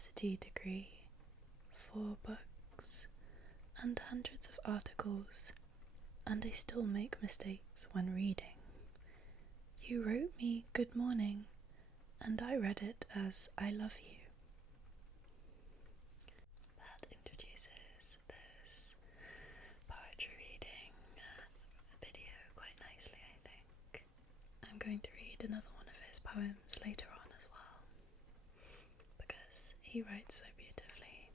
university degree, 4 books, and hundreds of articles, and I still make mistakes when reading. You wrote me good morning, and I read it as I love you. That introduces this poetry reading video quite nicely, I think. I'm going to read another one of his poems later on as well, because he writes so beautifully.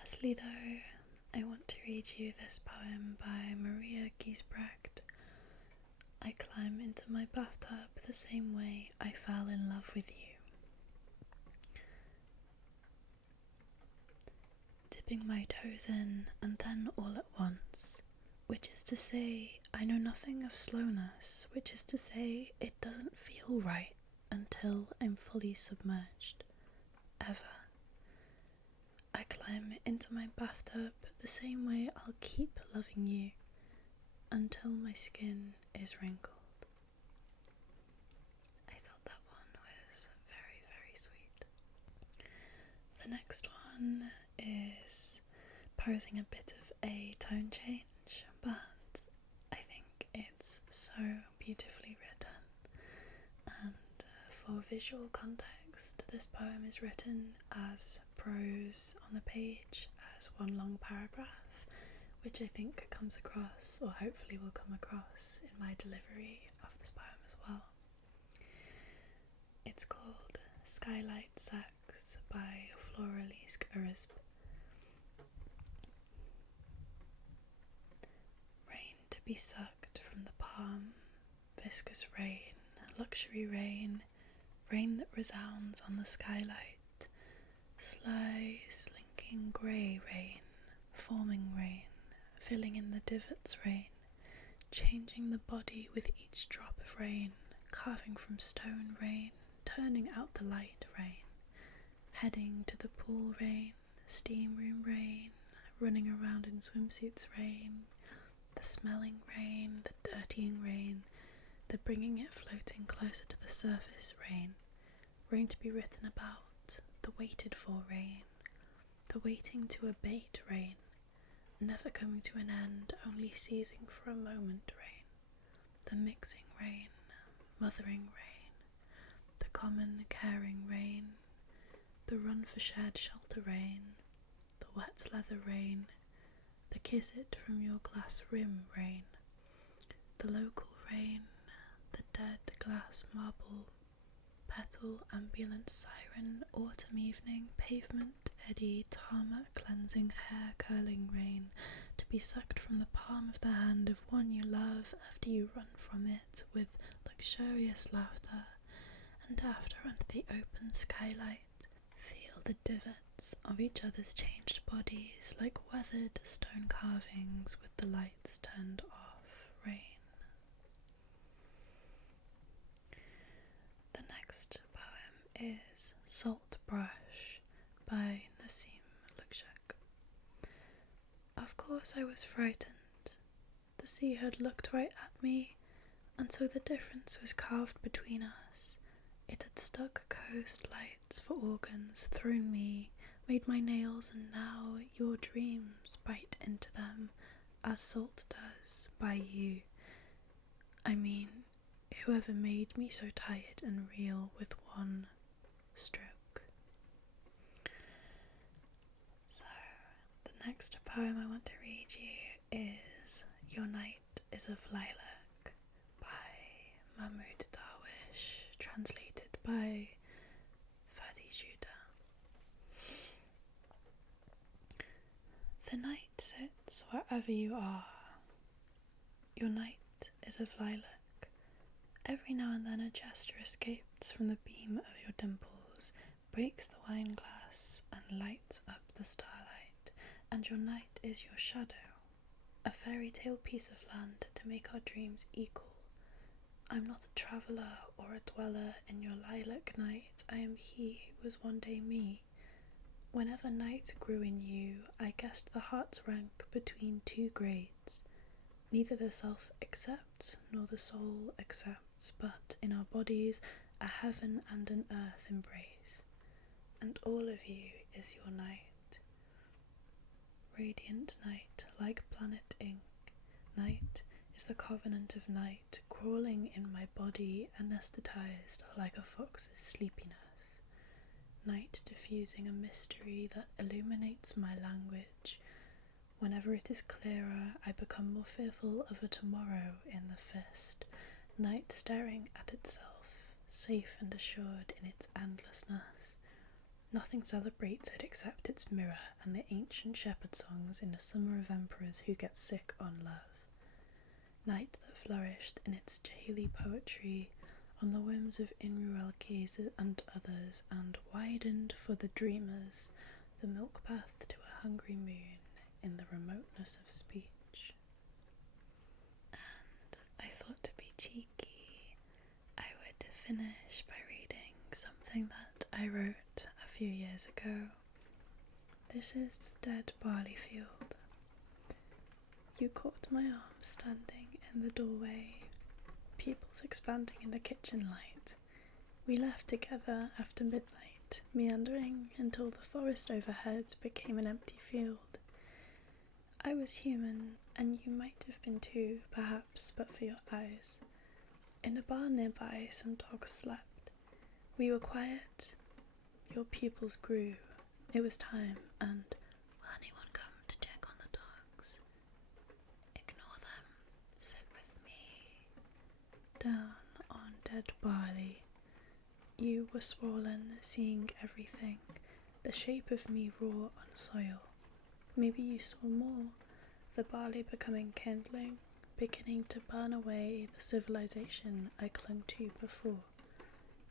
Firstly though, I want to read you this poem by Maria Giesbrecht. I climb into my bathtub the same way I fell in love with you. Dipping my toes in and then all at once, which is to say I know nothing of slowness, which is to say it doesn't feel right until I'm fully submerged, ever. I climb into my bathtub the same way I'll keep loving you until my skin is wrinkled. I thought that one was very, very sweet. The next one is posing a bit of a tone change, but I think it's so beautifully written. And for visual context, this poem is written as prose on the page, as one long paragraph, which I think comes across, or hopefully will come across, in my delivery of this poem as well. It's called Skylight Sex by Flora, Leask, Arizpe. Rain to be sucked from the palm, viscous rain, luxury rain, rain that resounds on the skylight, sly, slinking grey rain, forming rain, filling in the divots rain, changing the body with each drop of rain, carving from stone rain, turning out the light rain, heading to the pool rain, steam room rain, running around in swimsuits rain, the smelling rain, the dirtying rain, the bringing it floating closer to the surface rain, rain to be written about, the waited for rain, the waiting to abate rain, never coming to an end, only seizing for a moment rain, the mixing rain, mothering rain, the common caring rain, the run for shared shelter rain, the wet leather rain, the kiss it from your glass rim rain, the local rain, the dead glass marble, petal, ambulance, siren, autumn evening, pavement, eddy, tarmac, cleansing, hair curling rain, to be sucked from the palm of the hand of one you love after you run from it with luxurious laughter, and after under the open skylight, feel the divots of each other's changed bodies like weathered stone carvings with the lights turned off rain. The next poem is Salt Brush by Nasim Luczaj. Of course I was frightened. The sea had looked right at me, and so the difference was carved between us. It had stuck coast lights for organs, thrown me, made my nails, and now your dreams bite into them, as salt does by you. I mean, whoever made me so tired and real with one stroke. So, the next poem I want to read you is Your Night is of Lilac by Mahmoud Darwish, translated by Fady, Joudah. The night sits wherever you are. Your night is of lilac. Every now and then a gesture escapes from the beam of your dimples, breaks the wine glass and lights up the starlight, and your night is your shadow, a fairy tale piece of land to make our dreams equal. I'm not a traveller or a dweller in your lilac night, I am he who was one day me. Whenever night grew in you, I guessed the heart's rank between two grades. Neither the self accepts nor the soul accepts, but in our bodies a heaven and an earth embrace. and all of you is your night. Radiant night, like planet ink. Night is the covenant of night, crawling in my body, anesthetized like a fox's sleepiness. Night diffusing a mystery that illuminates my language. Whenever it is clearer, I become more fearful of a tomorrow in the fist. Night staring at itself, safe and assured in its endlessness. Nothing celebrates it except its mirror and the ancient shepherd songs in a summer of emperors who get sick on love. Night that flourished in its Jahili poetry on the whims of Inruelkes and others, and widened for the dreamers, the milk path to a hungry moon in the remoteness of speech. And I thought, to be cheeky, I would finish by reading something that I wrote a few years ago. This is Dead Barley Field. You caught my arm standing in the doorway, pupils expanding in the kitchen light. We left together after midnight, meandering until the forest overhead became an empty field. I was human, and you might have been too, perhaps, but for your eyes. In a bar nearby, some dogs slept. We were quiet. Your pupils grew. It was time, and will anyone come to check on the dogs? Ignore them. Sit with me. Down on dead barley. You were swollen, seeing everything, the shape of me raw on soil. Maybe you saw more, the barley becoming kindling, beginning to burn away the civilization I clung to before.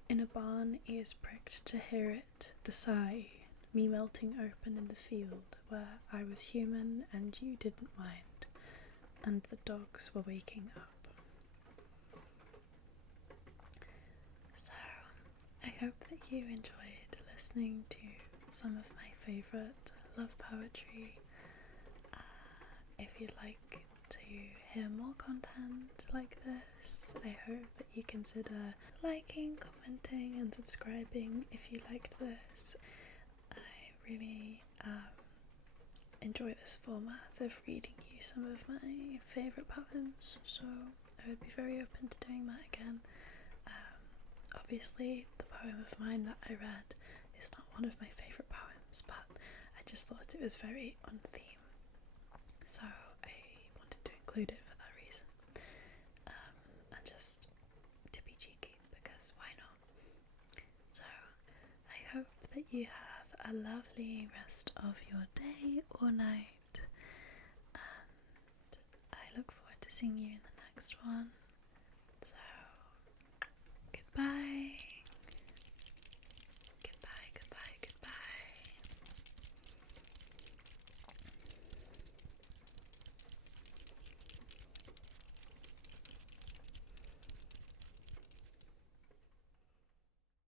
In a barn, ears pricked to hear it, the sigh, me melting open in the field where I was human and you didn't mind, and the dogs were waking up. So, I hope that you enjoyed listening to some of my favourite love poetry. If you'd like to hear more content like this, I hope that you consider liking, commenting and subscribing if you liked this. I really enjoy this format of reading you some of my favourite poems, so I would be very open to doing that again. Obviously, the poem of mine that I read is not one of my favourite poems, but I just thought it was very on theme, so I wanted to include it for that reason, and just to be cheeky, because why not? So I hope that you have a lovely rest of your day or night, and I look forward to seeing you in the next one. So goodbye.